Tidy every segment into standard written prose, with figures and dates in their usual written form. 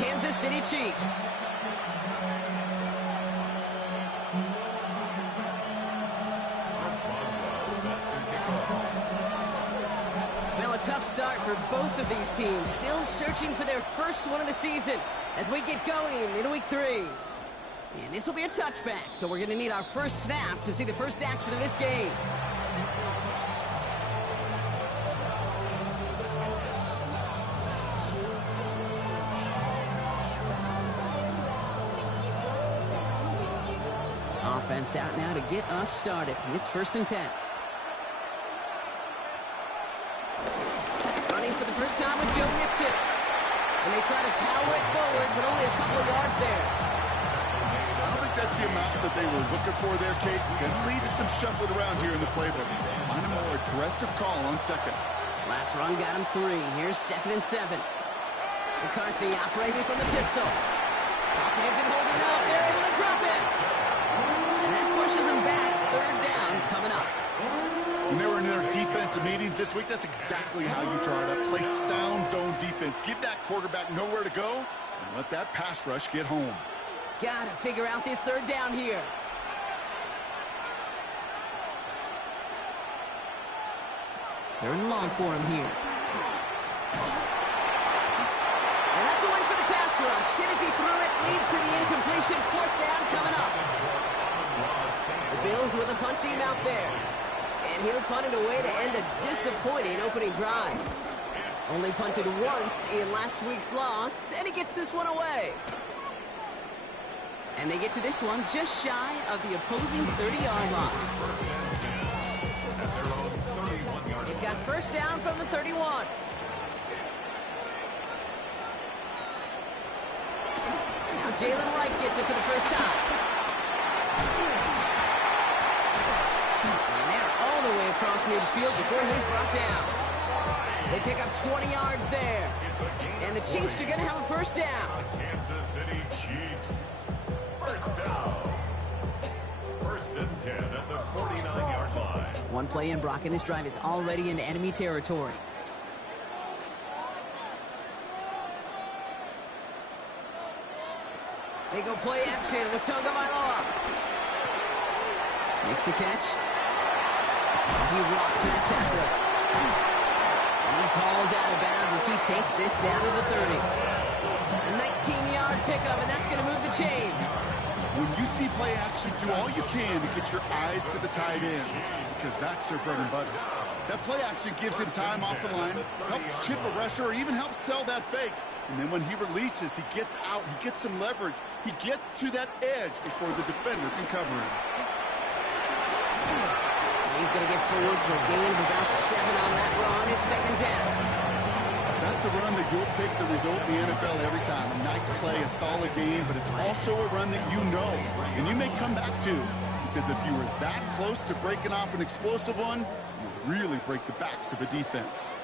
Kansas City Chiefs. Well, a tough start for both of these teams. Still searching for their first one of the season as we get going in week 3. And this will be a touchback, so we're going to need our first snap to see the first action of this game. Offense out now to get us started. It's 1st and 10. Running for the first time with Joe Mixon. And they try to power it forward, but only a couple of yards there. I don't think that's the amount that they were looking for there, Kate. Going to lead to some shuffling around here in the playbook. Find a more aggressive call on 2nd. Last run got him 3. Here's 2nd and 7. McCarthy operating from the pistol. Pocket isn't holding up. They're able to drop it. And that pushes them back. 3rd down coming up. When they were in their defensive meetings this week, that's exactly how you draw it up. Play sound zone defense. Give that quarterback nowhere to go and let that pass rush get home. Got to figure out this 3rd down here. They're in long for him here. And that's away for the pass rush. Hit as he threw it. Leads to the incompletion. 4th down coming up. The Bills with a punt team out there. And he'll punt it away to end a disappointing opening drive. Only punted once in last week's loss, and he gets this one away. And they get to this one just shy of the opposing 30-yard line. They've got 1st down from the 31. Now Jalen Wright gets it for the first time. All the way across midfield before he's brought down. They pick up 20 yards there. And the Chiefs are going to have a 1st down. Kansas City Chiefs. 1st down. 1st and 10 at the 49-yard line. One play in, Brock, and this drive is already into enemy territory. They go play action with Tagovailoa. Makes the catch. He rocks that tackler. And he's hauled out of bounds as he takes this down to the 30. A 19-yard pickup, and that's going to move the chains. When you see play action, do all you can to get your eyes to the tight end, because that's their bread and butter. That play action gives him time off the line, helps chip a rusher, or even helps sell that fake. And then when he releases, he gets out, he gets some leverage. He gets to that edge before the defender can cover him. He's going to get forward for a gain of about 7 on that run. It's 2nd down. That's a run that you'll take the result in the NFL every time. A nice play, a solid game, but it's also a run that you know, and you may come back to, because if you were that close to breaking off an explosive one, you really break the backs of a defense.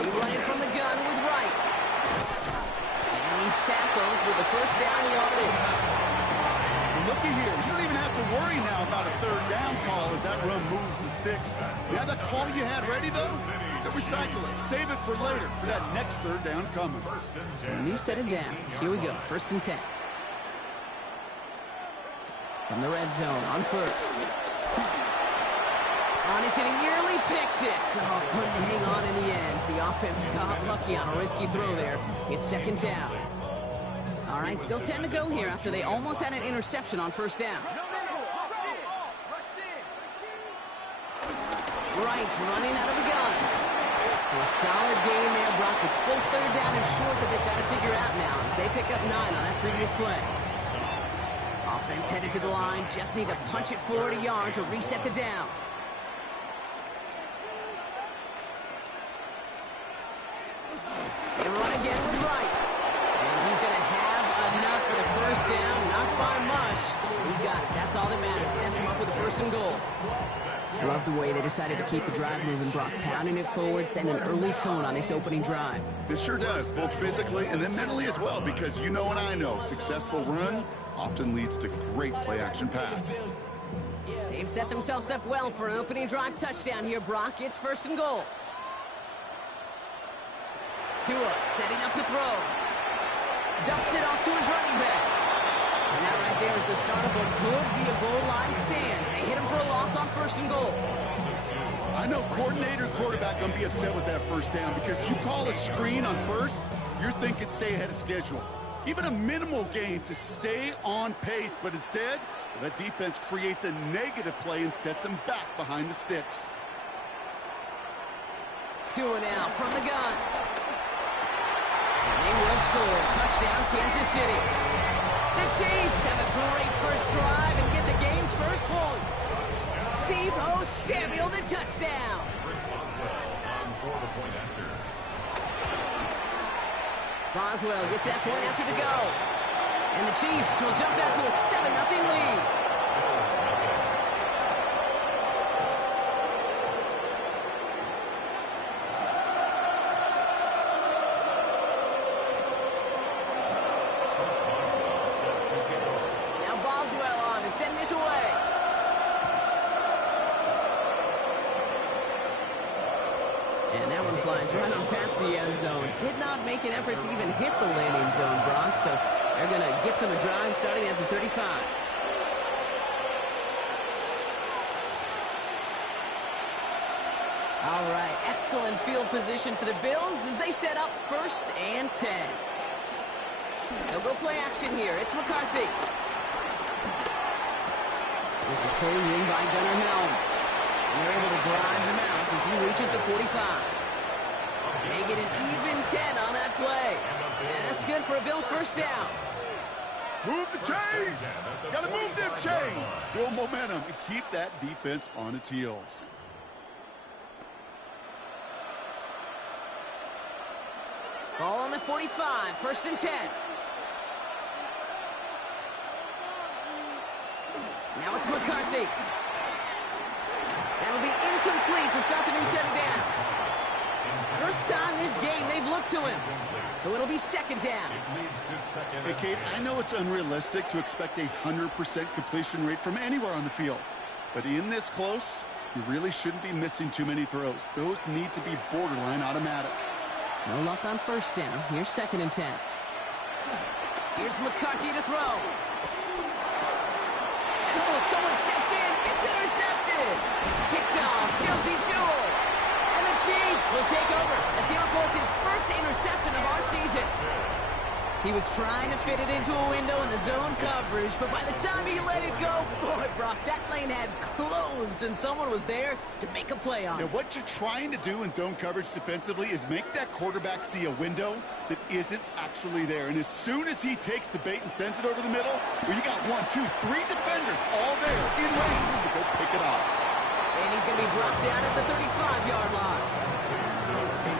He running from the gun with Wright. And he's tackled with the 1st down yardage. Looky here, you don't even have to worry now about a 3rd down call as that run moves the sticks. You have that call you had ready, though? You can recycle it. Save it for later for that next 3rd down coming. So a new set of downs. Here we go, 1st and 10. From the red zone on 1st. On it, and he nearly picked it. Oh, couldn't hang on in the end. The offense got lucky on a risky throw there. It's 2nd down. All right, still 10 to go here after they almost had an interception on 1st down. Wright running out of the gun. So a solid gain there, Brock, but still 3rd down and short that they've got to figure out now as they pick up 9 on that previous play. Offense headed to the line, just need to punch it forward a yard to reset the downs. They run again with Wright. And he's going to have enough for the 1st down, not by much. He got it, that's all that matters. Sets him up with a 1st and goal. Love the way they decided to keep the drive moving, Brock. Pounding it forward, sending an early tone on this opening drive. It sure does, both physically and then mentally as well, because you know and I know, successful run often leads to great play-action pass. They've set themselves up well for an opening drive touchdown here, Brock. It's 1st and goal. Tua setting up to throw. Dumps it off to his running back. And that right there is the start of what could be a goal line stand. They hit him for a loss on 1st and goal. I know coordinator and quarterback going to be upset with that first down because you call a screen on first, you're thinking stay ahead of schedule. Even a minimal gain to stay on pace, but instead, that defense creates a negative play and sets them back behind the sticks. Tua now from the gun. And they will score. Touchdown, Kansas City. The Chiefs have a great first drive and get the game's first points. Deebo Samuel, the touchdown. Boswell gets that point after to go. And the Chiefs will jump out to a 7-0 lead. Now Boswell on to send this away. And that one flies right on past the end zone. Did not make an effort to even hit the landing zone, Brock. So they're going to gift him a drive starting at the 35. All right, excellent field position for the Bills as they set up 1st and 10. They'll go play action here. It's McCarthy. There's a pull in by Gunnar Helm. And they're able to drive him out as he reaches the 45. They get an even 10 on that play. And that's good for a Bills first down. Move the chains! Gotta move them chains! Build momentum and keep that defense on its heels. Ball on the 45, 1st and 10. Now it's McCarthy. That'll be incomplete to start the new set of downs. First time this game they've looked to him. So it'll be 2nd down. Hey, Kate, I know it's unrealistic to expect a 100% completion rate from anywhere on the field. But in this close, you really shouldn't be missing too many throws. Those need to be borderline automatic. No luck on 1st down. Here's 2nd and 10. Here's McCarthy to throw. Oh, someone stepped in. It's intercepted. Picked off. Kelsey Jewell. And the Chiefs will take over as he records his first interception of our season. He was trying to fit it into a window in the zone coverage, but by the time he let it go, boy, Brock, that lane had closed, and someone was there to make a play on it. Now, what you're trying to do in zone coverage defensively is make that quarterback see a window that isn't actually there. And as soon as he takes the bait and sends it over the middle, well, you got 1, 2, 3 defenders all there in range to go pick it off. And he's going to be brought down at the 35-yard line.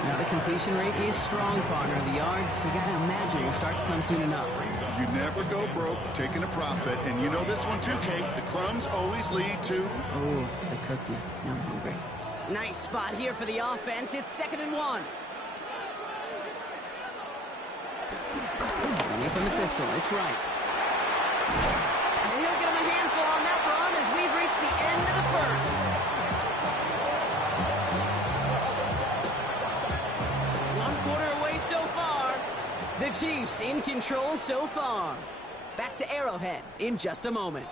Now the completion rate is strong, partner. The yards, you got to imagine, will start to come soon enough. You never go broke taking a profit. And you know this one too, Kate. The crumbs always lead to... Oh, the cookie. Now I'm hungry. Nice spot here for the offense. It's 2nd and 1. Away from the pistol. It's right. And he'll get him a handful on that run as we've reached the end of the first. 1 quarter away so far. The Chiefs in control so far. Back to Arrowhead in just a moment.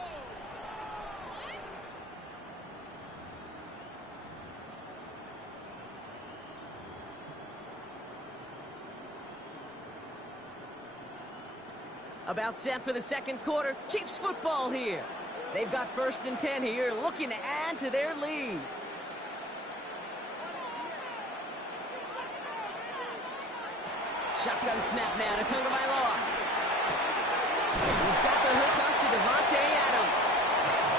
About set for the 2nd quarter. Chiefs football here. They've got 1st and 10 here, looking to add to their lead. Shotgun snap now to Tagovailoa. He's got the hook up to Devontae Adams.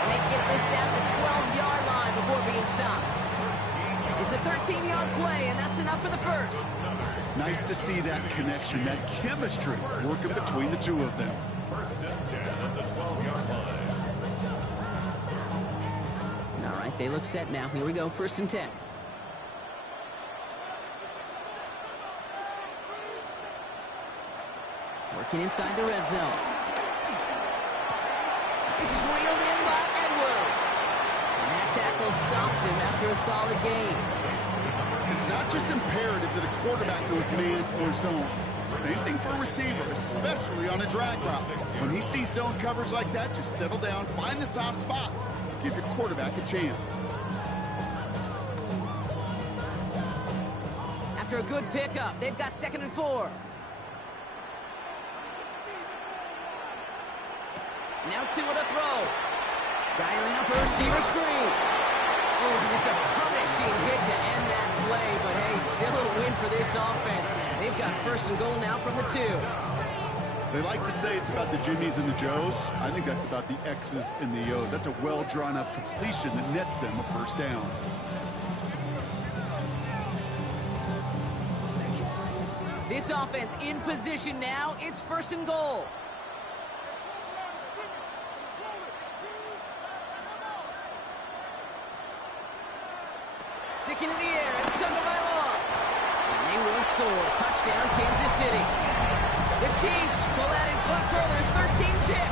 And they get this down to the 12-yard line before being stopped. It's a 13-yard play, and that's enough for the first. Nice to see that connection, that chemistry working between the two of them. 1st and 10 at the 12-yard line. All right, they look set now. Here we go, 1st and 10. Working inside the red zone. This is wheeled in by Edwards. And that tackle stops him after a solid gain. It's not just imperative that a quarterback knows man or zone. Same thing for a receiver, especially on a drag route. When he sees zone coverage like that, just settle down, find the soft spot, give your quarterback a chance. After a good pickup, they've got 2nd and 4. Now 2 at a throw. Dialing up a receiver screen. Oh, and it's a punishing hit to end that play, but hey, still a win for this offense. They've got 1st and goal now from the 2. They like to say it's about the Jimmies and the Joes. I think that's about the X's and the O's. That's a well-drawn-up completion that nets them a 1st down. This offense in position now. It's 1st and goal. Sticking in the air, it's Tagovailoa. And they will score. Touchdown, Kansas City. The Chiefs pull that in front further, 13-zip.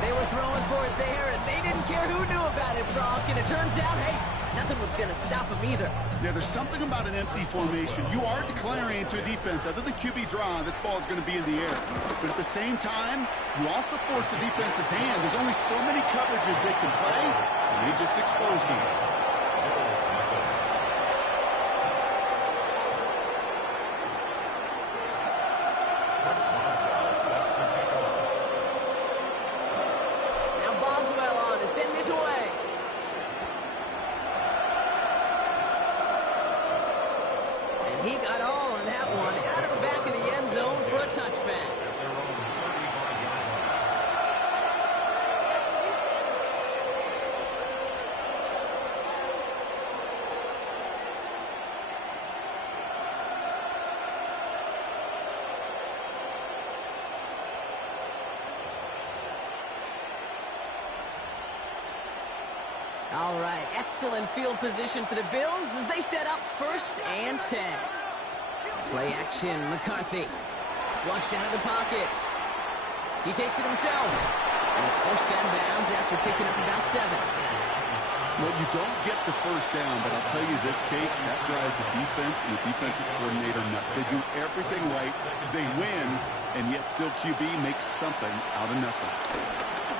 They were throwing for it there, and they didn't care who knew about it, Brock. And it turns out, hey, nothing was going to stop them either. Yeah, there's something about an empty formation. You are declaring to a defense, other than QB draw, this ball is going to be in the air. But at the same time, you also force the defense's hand. There's only so many coverages they can play, and they just exposed them. Now Boswell on to send this away. He got all on that one, out of the back of the end zone for a touchback. All right, excellent field position for the Bills as they set up 1st and 10. Play action, McCarthy. Flushed out of the pocket. He takes it himself. And he's forced out of bounds after picking up about 7. Well, you don't get the 1st down, but I'll tell you this, Kate, that drives the defense and the defensive coordinator nuts. They do everything right, they win, and yet still QB makes something out of nothing.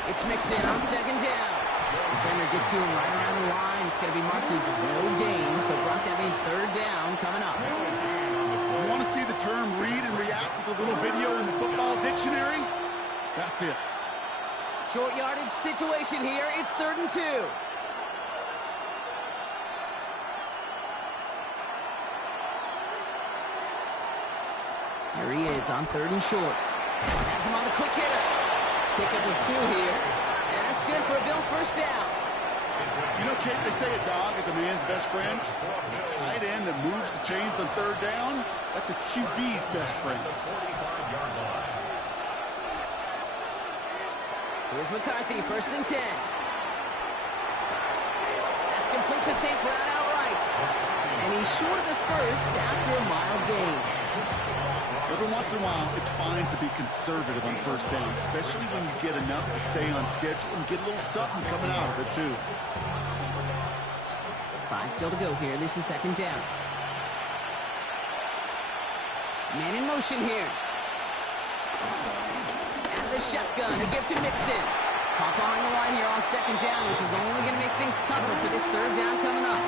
It's mixed in on 2nd down. Defender gets to him right around the line. It's going to be marked as no gain, so Brock, that means 3rd down coming up. You want to see the term read and react with a little video in the football dictionary? That's it. Short yardage situation here. It's 3rd and 2. Here he is on 3rd and short. Has him on the quick hitter. Pickup of 2 here. And that's good for a Bills 1st down. You know, Kate, they say a dog is a man's best friend. A tight end that moves the chains on 3rd down, that's a QB's best friend. Here's McCarthy, 1st and 10. That's complete to St. Brown outright. And he's short of the 1st after a mild gain. Every once in a while, it's fine to be conservative on 1st down, especially when you get enough to stay on schedule and get a little something coming out of it, too. 5 still to go here. This is 2nd down. Man in motion here. Out of the shotgun, a give to Mixon. Pop behind the line here on 2nd down, which is only going to make things tougher for this 3rd down coming up.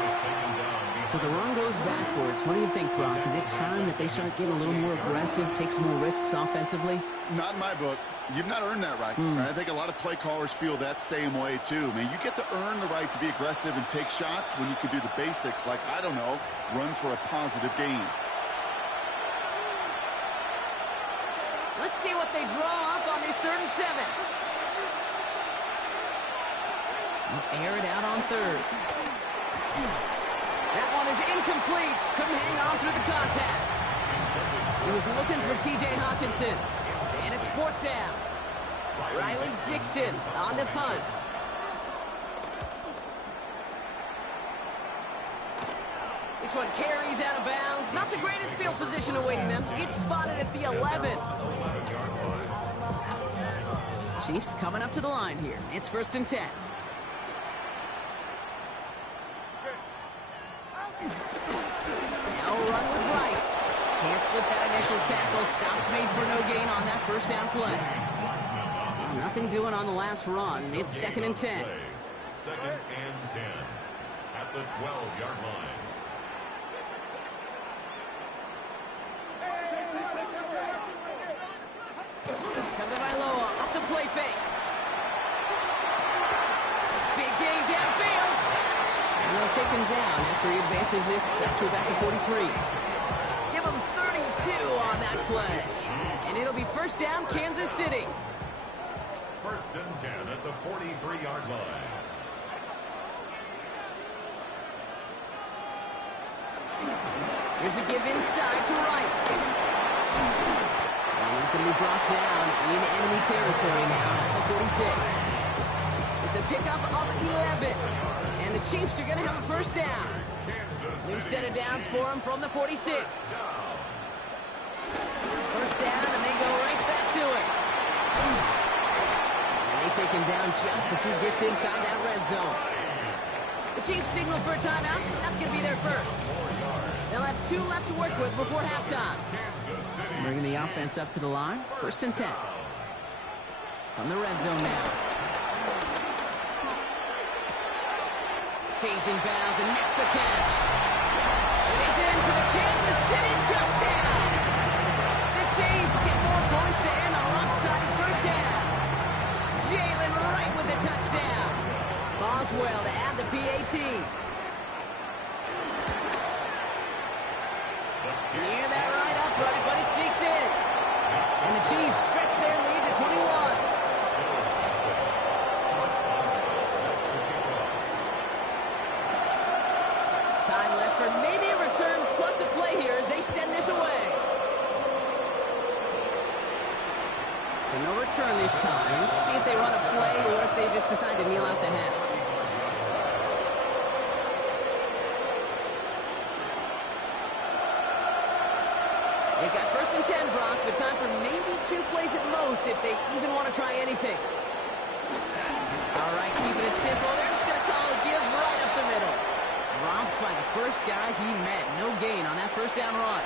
So the run goes backwards. What do you think, Brock? Is it time that they start getting a little more aggressive, take some more risks offensively? Not in my book. You've not earned that right. I think a lot of play callers feel that same way, too. I mean, you get to earn the right to be aggressive and take shots when you can do the basics, like, I don't know, run for a positive gain. Let's see what they draw up on this 3rd and 7. Air it out on 3rd. That one is incomplete. Couldn't hang on through the contact. He was looking for T.J. Hawkinson. And it's 4th down. Riley Dixon on the punt. This one carries out of bounds. Not the greatest field position awaiting them. It's spotted at the 11. Chiefs coming up to the line here. It's 1st and 10. Now a run with Wright. Can't slip that initial tackle. Stops made for no gain on that first down play. Well, nothing doing on the last run. It's 2nd and 10. 2nd and 10 at the 12-yard line. Tagovailoa off the play fake. Big gain downfield. And they'll take him down after he advances this up to about the 43. Give him 32 on that play. And it'll be first down, Kansas City. 1st and 10 at the 43-yard line. Here's a give inside to Wright. And he's going to be brought down in enemy territory now at the 46. It's a pickup of 11. And the Chiefs are going to have a first down. New set of downs for him from the 46. First down, and they go right back to it. And they take him down just as he gets inside that red zone. The Chiefs signal for a timeout. That's going to be their first. They'll have 2 left to work with before halftime. Bringing the offense up to the line. 1st and 10. From the red zone now. Stays in bounds and makes the catch. And he's in for the Kansas City touchdown. The Chiefs get more points to end on a lopsided first half. Jalen Wright with the touchdown. Boswell to add the PAT. Near that right upright, but it sneaks in. And the Chiefs stretch their lead to 21. Time left for maybe a return plus a play here as they send this away. So no return this time. Let's see if they run a play or if they just decide to kneel out the half. They've got 1st and 10, Brock, but time for maybe 2 plays at most if they even want to try anything. All right, keeping it simple. They're just going to call a give right up the middle. Dropped by the first guy he met. No gain on that first down run.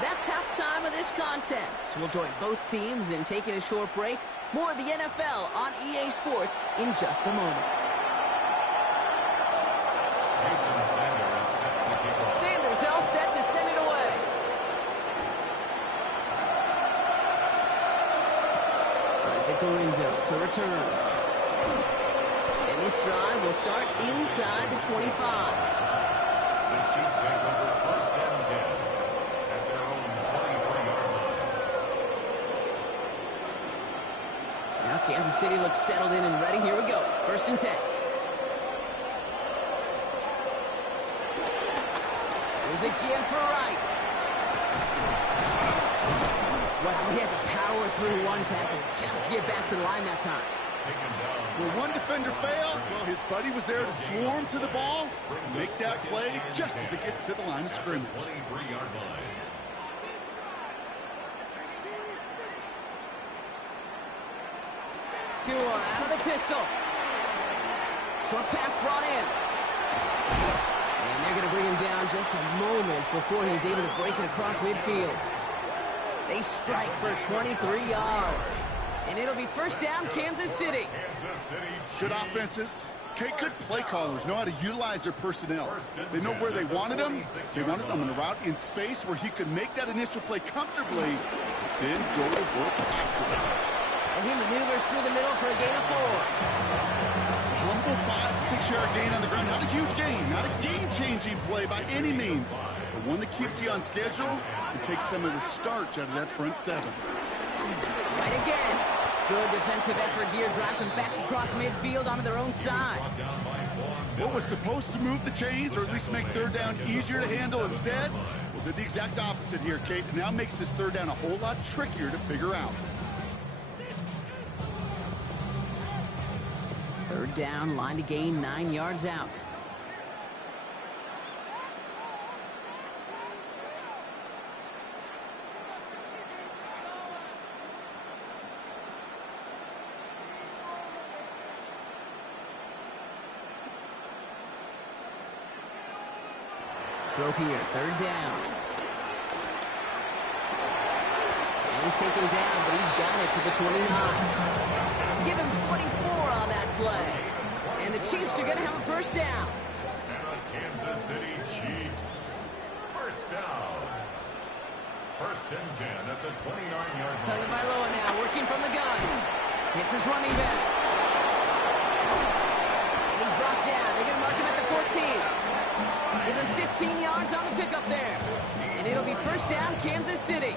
That's halftime of this contest. We'll join both teams in taking a short break. More of the NFL on EA Sports in just a moment. Jason Sanders set to kick off. Sanders all set to send it away. Isaac Orindo to return. And this drive will start inside the 25. The Chiefs take over 1st and 10 at their own 23-yard line. Now Kansas City looks settled in and ready. Here we go. 1st and 10. There's a give for Wright. Well, he had to power through one tackle just to get back to the line that time. Where one defender failed, well, his buddy was there to swarm to the ball, make that play just as it gets to the line of scrimmage. 23-yard line. Tua out of the pistol. Short pass brought in. And they're going to bring him down just a moment before he's able to break it across midfield. They strike for 23 yards. And it'll be first down, Kansas City. Good offenses. Okay, good play callers know how to utilize their personnel. They know where they wanted them. They wanted them on a route in space where he could make that initial play comfortably, then go to work after. And he maneuvers through the middle for a gain of 4. Humble 5-6-yard gain on the ground. Not a huge gain, not a game-changing play by any means, but one that keeps you on schedule and takes some of the starch out of that front 7. Right again. Good defensive effort here. Drives them back across midfield onto their own side. What was supposed to move the chains, or at least make third down easier to handle instead, well, did the exact opposite here, Kate. It now makes this third down a whole lot trickier to figure out. Third down, line to gain 9 yards out. Throw here, third down. And he's taken down, but he's got it to the 29. Give him 24 on that play. And the Chiefs are going to have a first down. And the Kansas City Chiefs. First down. First and 10 at the 29-yard line. Tagovailoa now working from the gun. Hits his running back. And he's brought down. They're going to mark him at the 14. Give him 15 yards on the pickup there. And it'll be first down, Kansas City.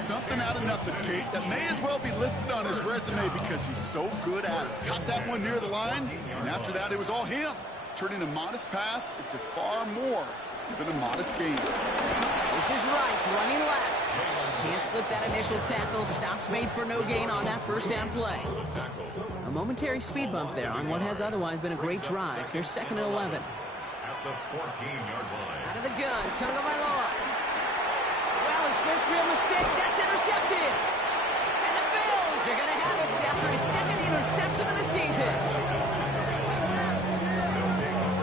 Something out of nothing, Kate, that may as well be listed on his resume because he's so good at it. Caught that one near the line, and after that, it was all him. Turning a modest pass into far more than a modest gain. This is right, running left. Can't slip that initial tackle. Stops made for no gain on that first down play. A momentary speed bump there on what has otherwise been a great drive. Here's second and 11. At the 14-yard line. Out of the gun, Tagovailoa. Well, his first real mistake, that's intercepted. And the Bills are going to have it after his second interception of the season.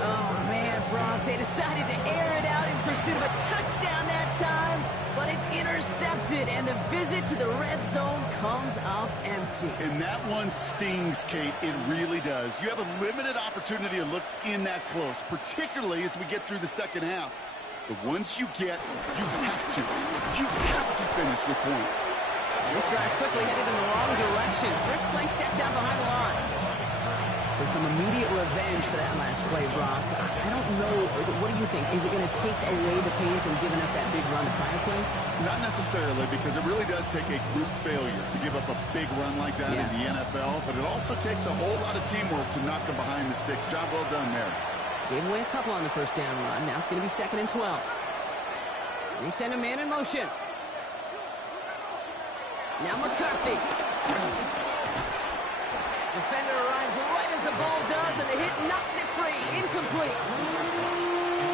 Oh, man, Brock, they decided to air it out in pursuit of a touchdown that time, but it's intercepted, and the visit to the red zone comes up empty. And that one stings, Kate. It really does. You have a limited opportunity that looks in that close, particularly as we get through the second half. But once you get, you have to finish with points. This drive's quickly headed in the wrong direction. First play set down behind the line. So some immediate revenge for that last play, Brock. I don't know. What do you think? Is it going to take away the pain from giving up that big run the prior play? Not necessarily, because it really does take a group failure to give up a big run like that in the NFL. But it also takes a whole lot of teamwork to knock them behind the sticks. Job well done there. Gave away a couple on the first down run. Now it's going to be second and 12. And he sent a man in motion. Now McCarthy. Defender arrives right as the ball does, and the hit knocks it free. Incomplete.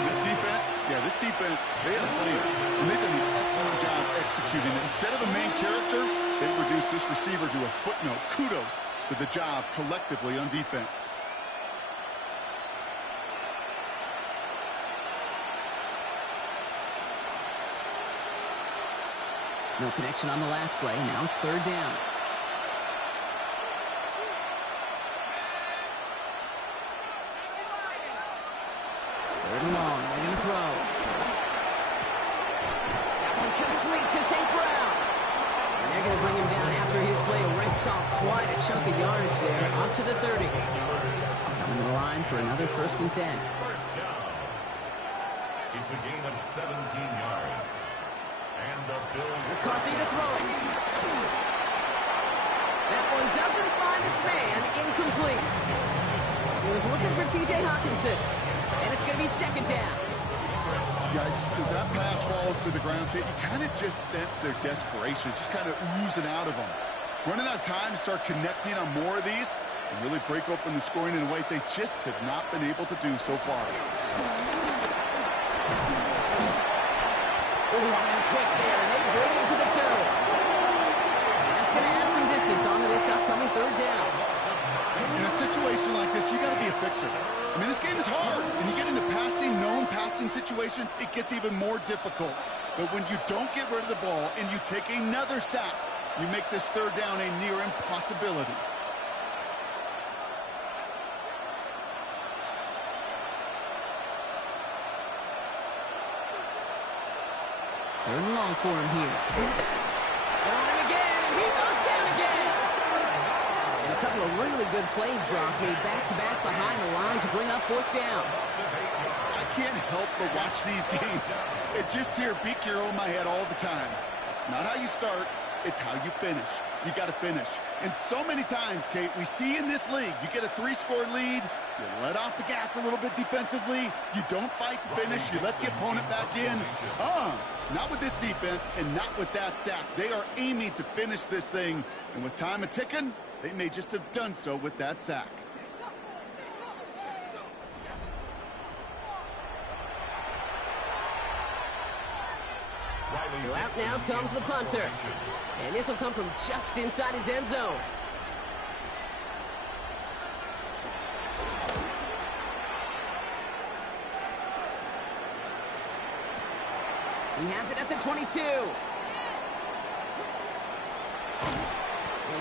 This defense, they had a plan, and they've done an excellent job executing it. Instead of the main character, they've reduced this receiver to a footnote. Kudos to the job collectively on defense. No connection on the last play. Now it's third down. Third and long. They're going to throw. That one complete to St. Brown. And they're going to bring him down after his play rips off quite a chunk of yardage there. Up to the 30. Coming to the line for another first and 10. First down. It's a gain of 17 yards. And the Bills. McCarthy to throw it. That one doesn't find its man. Incomplete. He was looking for T.J. Hawkinson. And it's going to be second down. Yikes. As that pass falls to the ground, you kind of just sense their desperation. Just kind of oozing out of them. Running out of time to start connecting on more of these and really break open the scoring in a way they just have not been able to do so far. And quick there, and they bring him to the toe. And that's going to add some distance onto this upcoming third down. In a situation like this, you got to be a fixer. I mean, this game is hard. When you get into known passing situations, it gets even more difficult. But when you don't get rid of the ball and you take another sack, you make this third down a near impossibility. Third and long for him here. They're on him again, and he goes down again. And a couple of really good plays, Brock, made back-to-back behind the line to bring up fourth down. I can't help but watch these games. It just hear Pete Carroll in my head all the time. It's not how you start, it's how you finish. You got to finish. And so many times, Kate, we see in this league, you get a 3-score lead, you let off the gas a little bit defensively, you don't fight to finish, you let the opponent back in. Not with this defense and not with that sack. They are aiming to finish this thing, and with time a-ticking, they may just have done so with that sack. So out now comes the punter. And this will come from just inside his end zone. He has it at the 22. They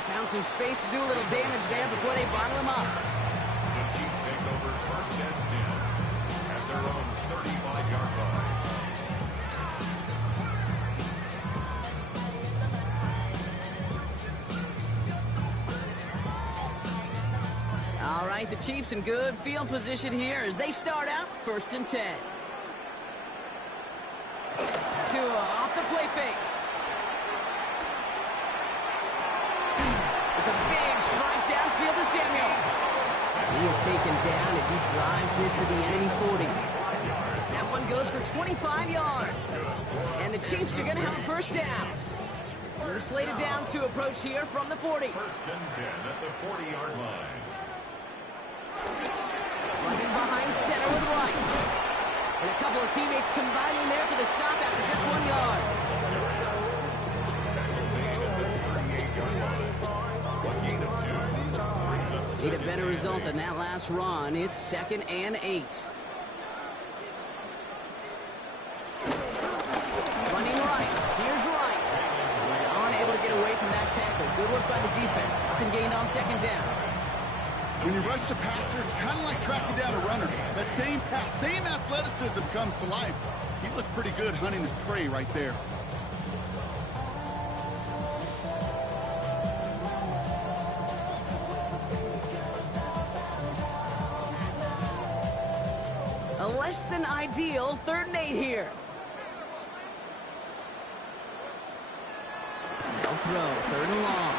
found some space to do a little damage there before they bottle him up. The Chiefs take over first and 10 at their own 35-yard line. All right, the Chiefs in good field position here as they start out first and 10. Tua off the play fake. It's a big strike downfield to Samuel. He is taken down as he drives this to the enemy 40. That one goes for 25 yards. And the Chiefs are going to have a first down. We're slated downs to approach here from the 40. First and 10 at the 40-yard line. Running behind center with Wright. And a couple of teammates combining there for the stop after just 1 yard. Need a better result than that last run. It's 2nd and 8. Running right. Here's Wright. He's unable to get away from that tackle. Good work by the defense. Nothing gained on 2nd down. When you rush the passer, it's kind of like tracking down a runner. That same pass, same athleticism comes to life. He looked pretty good hunting his prey right there. A less than ideal 3rd and 8 here. No throw, 3rd and long.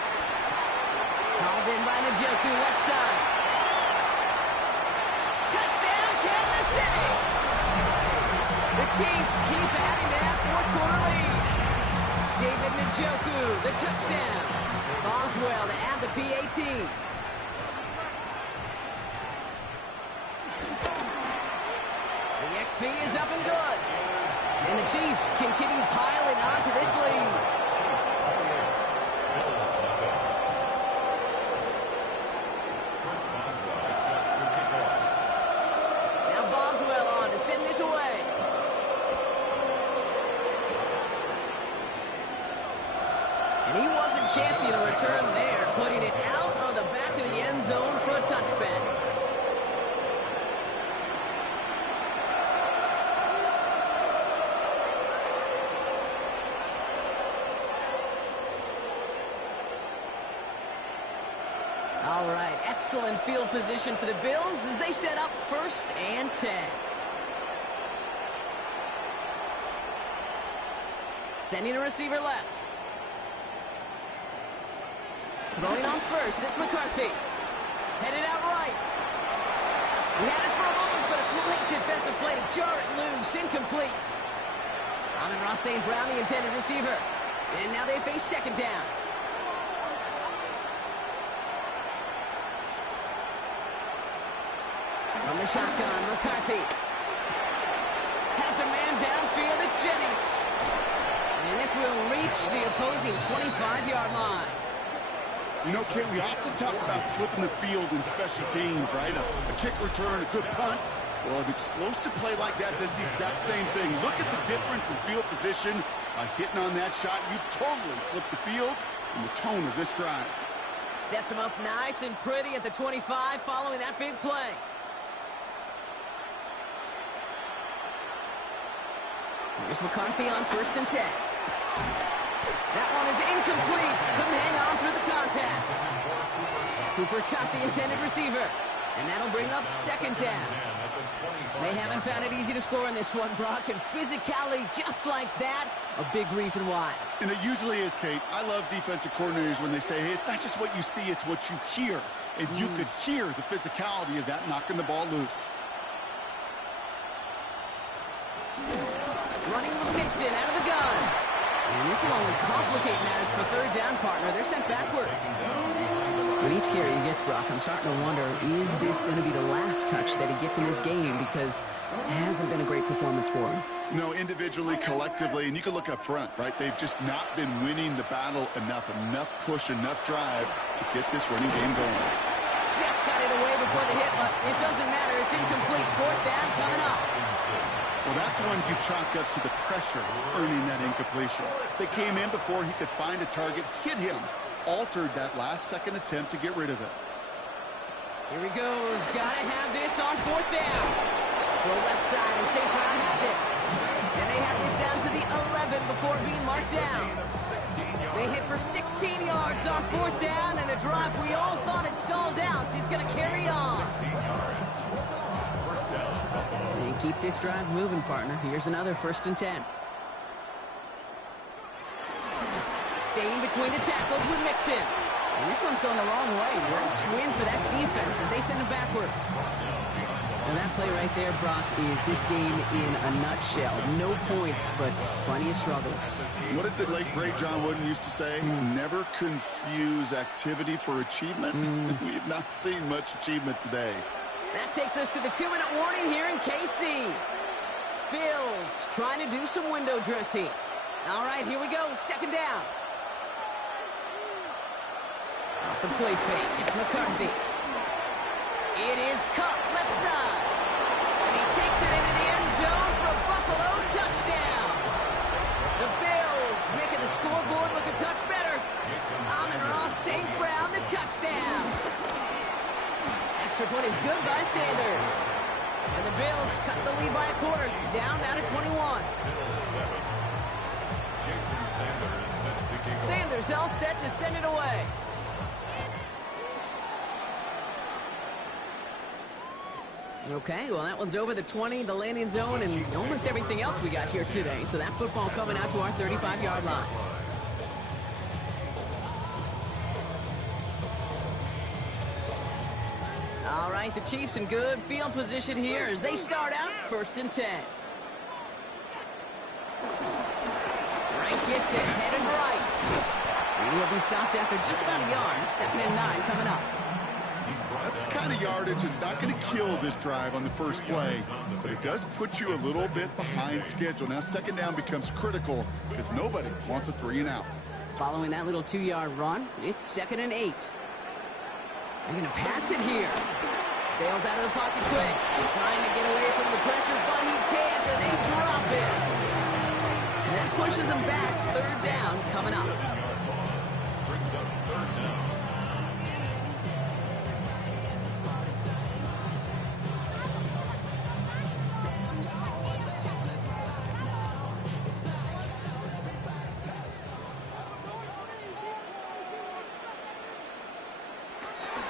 Called in by Njoku, left side. Touchdown, Kansas City! The Chiefs keep adding to that 4th quarter lead. David Njoku, the touchdown. Boswell to add the PAT. The XP is up and good. And the Chiefs continue piling onto this lead. Send this away. And he wasn't chancing a return there, putting it out of the back of the end zone for a touchback. All right, excellent field position for the Bills as they set up 1st and 10. Sending a receiver left. Throwing on first, it's McCarthy. Headed out right. We had it for a moment, but a great defensive play to jar it loose. Incomplete. Amon-Ra St. Brown, the intended receiver. And now they face 2nd down. From the shotgun, McCarthy. Has a man downfield, it's Jennings. And this will reach the opposing 25-yard line. You know, Kate, we often talk about flipping the field in special teams, right? A kick return, a good punt. Well, an explosive play like that does the exact same thing. Look at the difference in field position. By hitting on that shot, you've totally flipped the field and the tone of this drive. Sets him up nice and pretty at the 25 following that big play. Here's McCarthy on 1st and 10. That one is incomplete. Couldn't hang on through the contact. Cooper Kupp, the intended receiver. And that'll bring up 2nd down. They haven't found it easy to score in this one, Brock. And physicality just like that, a big reason why. And it usually is, Kate. I love defensive coordinators when they say, hey, it's not just what you see, it's what you hear. And you could hear the physicality of that knocking the ball loose. Running with Mixon out of the gun. And this will only complicate matters for 3rd down, partner. They're sent backwards. With each carry he gets, Brock, I'm starting to wonder, is this going to be the last touch that he gets in this game? Because it hasn't been a great performance for him. No, individually, collectively, and you can look up front, right? They've just not been winning the battle enough push, enough drive to get this running game going. Just got it away before the hit, but it doesn't matter. It's incomplete. 4th down coming up. Well, that's one you chalk up to the pressure earning that incompletion. They came in before he could find a target, hit him, altered that last-second attempt to get rid of it. Here he goes. Gotta have this on fourth down. Go left side, and St. Brown has it. And they have this down to the 11 before being marked down. They hit for 16 yards on fourth down, and a drive we all thought had stalled out is going to carry on. And keep this drive moving, partner. Here's another 1st and 10. Staying between the tackles with Mixon. And this one's going the wrong way. Nice win for that defense as they send it backwards. And that play right there, Brock, is this game in a nutshell. No points, but plenty of struggles. What did the late, great John Wooden used to say? Never confuse activity for achievement. We have not seen much achievement today. That takes us to the 2-minute warning here in KC. Bills trying to do some window dressing. All right, here we go. 2nd down. Off the play fake, it's McCarthy. It is Cup, left side. And he takes it into the end zone for a Buffalo touchdown. The Bills making the scoreboard look a touch better. Amon-Ra St. Brown, the touchdown. Extra point is good by Sanders. And the Bills cut the lead by a quarter, down now to 21. Sanders all set to send it away. Okay, well, that one's over the 20, the landing zone, and almost everything else we got here today. So that football coming out to our 35-yard line. All right, the Chiefs in good field position here as they start out 1st and 10. Frank gets it, headed right. And he'll be stopped after just about a yard. 2nd and 9 coming up. That's the kind of yardage that's not going to kill this drive on the first play, but it does put you a little bit behind schedule. Now 2nd down becomes critical because nobody wants a 3 and out. Following that little 2-yard run, it's 2nd and 8. They're going to pass it here. Bails out of the pocket quick. He's trying to get away from the pressure, but he can't, and they drop it. That pushes him back. 3rd down coming up.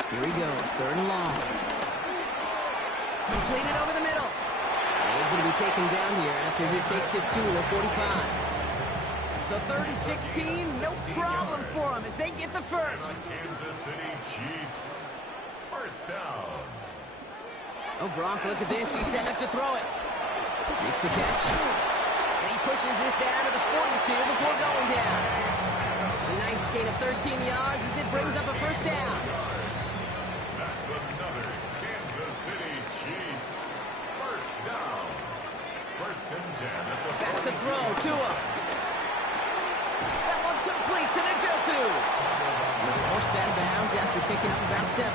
Here he goes, 3rd and long. Completed over the middle. And he's going to be taken down here after he takes it to the 45. So 3rd and 16, no problem for him as they get the first. Kansas City Chiefs. 1st down. Oh, Brock, look at this. He's set up to throw it. Makes the catch. And he pushes this down to the 42 before going down. A nice gain of 13 yards as it brings up a 1st down. That's another Kansas City Chiefs. 1st down. 1st and 10 at the Back to throw, Tua. That one complete to Njoku. And he's forced out of bounds after picking up about 7.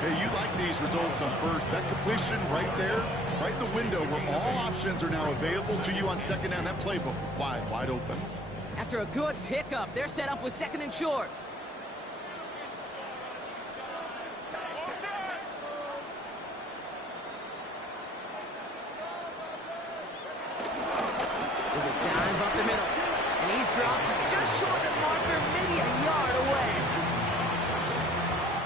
Hey, you like these results on first. That completion right there, right in the window where all options are now available to you on 2nd down. That playbook wide open. After a good pickup, they're set up with 2nd and short. There's a dive up the middle. And he's dropped just short of the marker, maybe a yard away.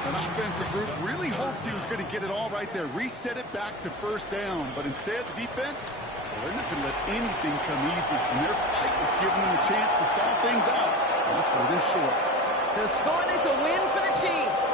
An offensive group really hoped he was going to get it all right there, reset it back to 1st down. But instead, the defense, well, they're not going to let anything come easy. And their fight is giving them a chance to stall things out. And 3rd and short. So scoring this a win for the Chiefs.